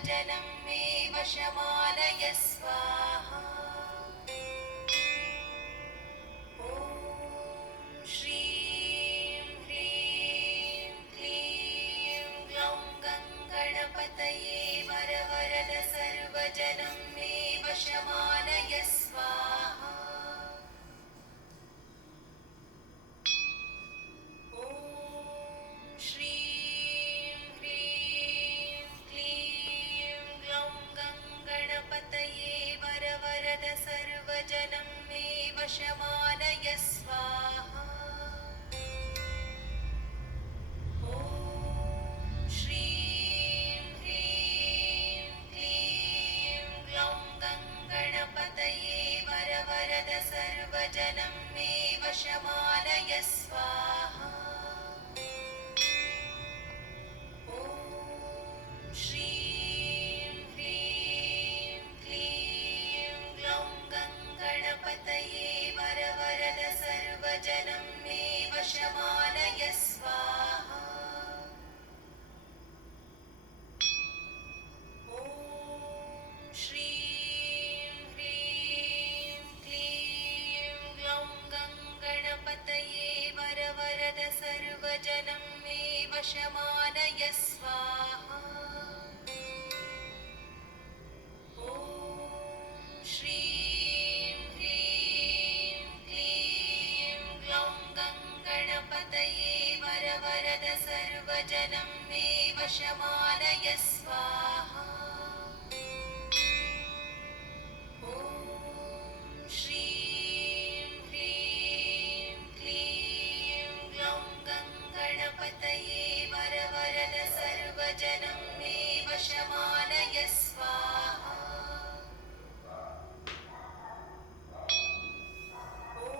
सर्वजनं मे वशमानय स्वाहा। ॐ श्रीं ह्रीं क्लीं ग्लौं गङ्गणपतये वरवरद सर्वजनं मे वशमानय स्वाहा। ॐ श्रीं ह्रीं क्लीं ग्लौं गङ्गणपतये वरवरद सर्वजनं मे वशमानय स्वाहा। ॐ श्रीं ह्रीं क्लीं ग्लौं गङ्गणपतये वरवरद सर्वजनं मे वशमानय स्वाहा। ॐ श्रीं ह्रीं क्लीं ग्लौं गङ्गणपतये वरवरद सर्वजनं मे वशमानय स्वाहा। ॐ श्रीं ह्रीं क्लीं ग्लौं गङ्गणपतये वरवरद सर्वजनं मे वशमानय स्वाहा। ॐ श्रीं ह्रीं क्लीं ग्लौं गङ्गणपतये वरवरद सर्वजनं मे वशमानय स्वाहा। ॐ श्रीं ह्रीं क्लीं ग्लौं गङ्गणपतये वरवरद सर्वजनं मे वशमानय स्वाहा। ॐ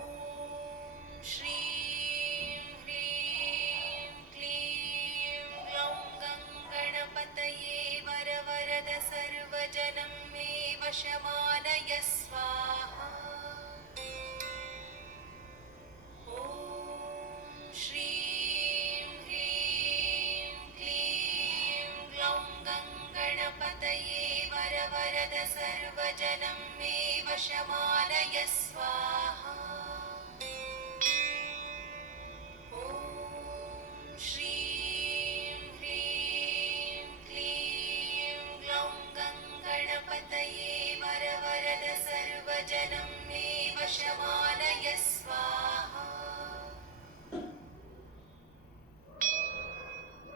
श्रीं ह्रीं क्लीं ग्लौं गङ्गणपतये वरवरद सर्वजनं मे वशमानय स्वाहा। ॐ श्रीं ह्रीं क्लीं ग्लौं गङ्गणपतये वरवरद सर्वजनं मे वशमानय स्वाहा। ॐ श्रीं ह्रीं क्लीं ग्लौं गङ्गणपतये वरवरद सर्वजनं मे वशमानय स्वाहा।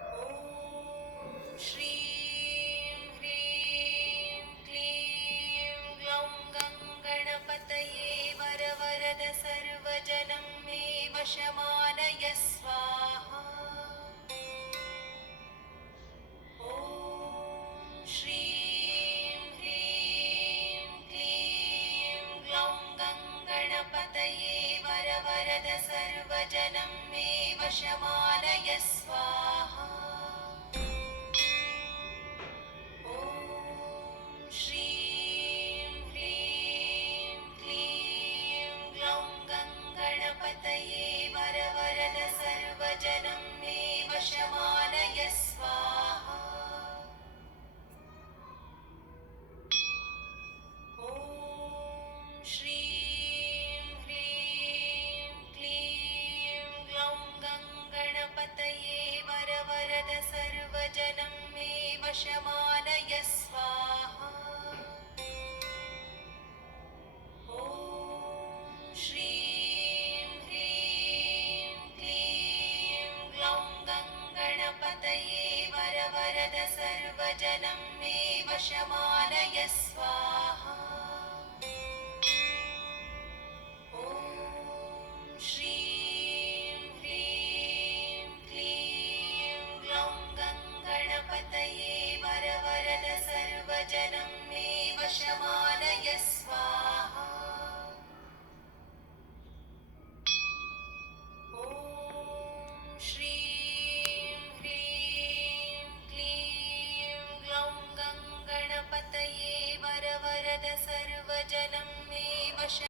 ॐ श्रीं ह्रीं क्लीं ग्लौं गङ्गणपतये वरवरद सर्वजनं मे वशमानय स्वाहा। ॐ श्रीं ह्रीं क्लीं ग्लौं गङ्गणपतये वरवरद सर्वजनं मे वशमानय स्वाहा। ॐ श्रीं ह्रीं क्लीं ग्लौं गङ्गणपतये वरवरद सर्वजनं मे वशमानय स्वाहा। ॐ श्रीं ह्रीं क्लीं ग्लौं गङ्गणपतये वरवरद सर्वजनं मे वशमानय स्वाहा। ॐ श्रीं ह्रीं क्लीं ग्लौं गङ्गणपतये वरवरद सर्वजनं मे वशमानय स्वाहा। ॐ श्रीं ह्रीं क्लीं ग्लौं गङ्गणपतये वरवरद सर्वजनं मे वशमानय स्वाहा। ॐ श्रीं ह्रीं क्लीं ग्लौं गङ्गणपतये वरवरद सर्वजनं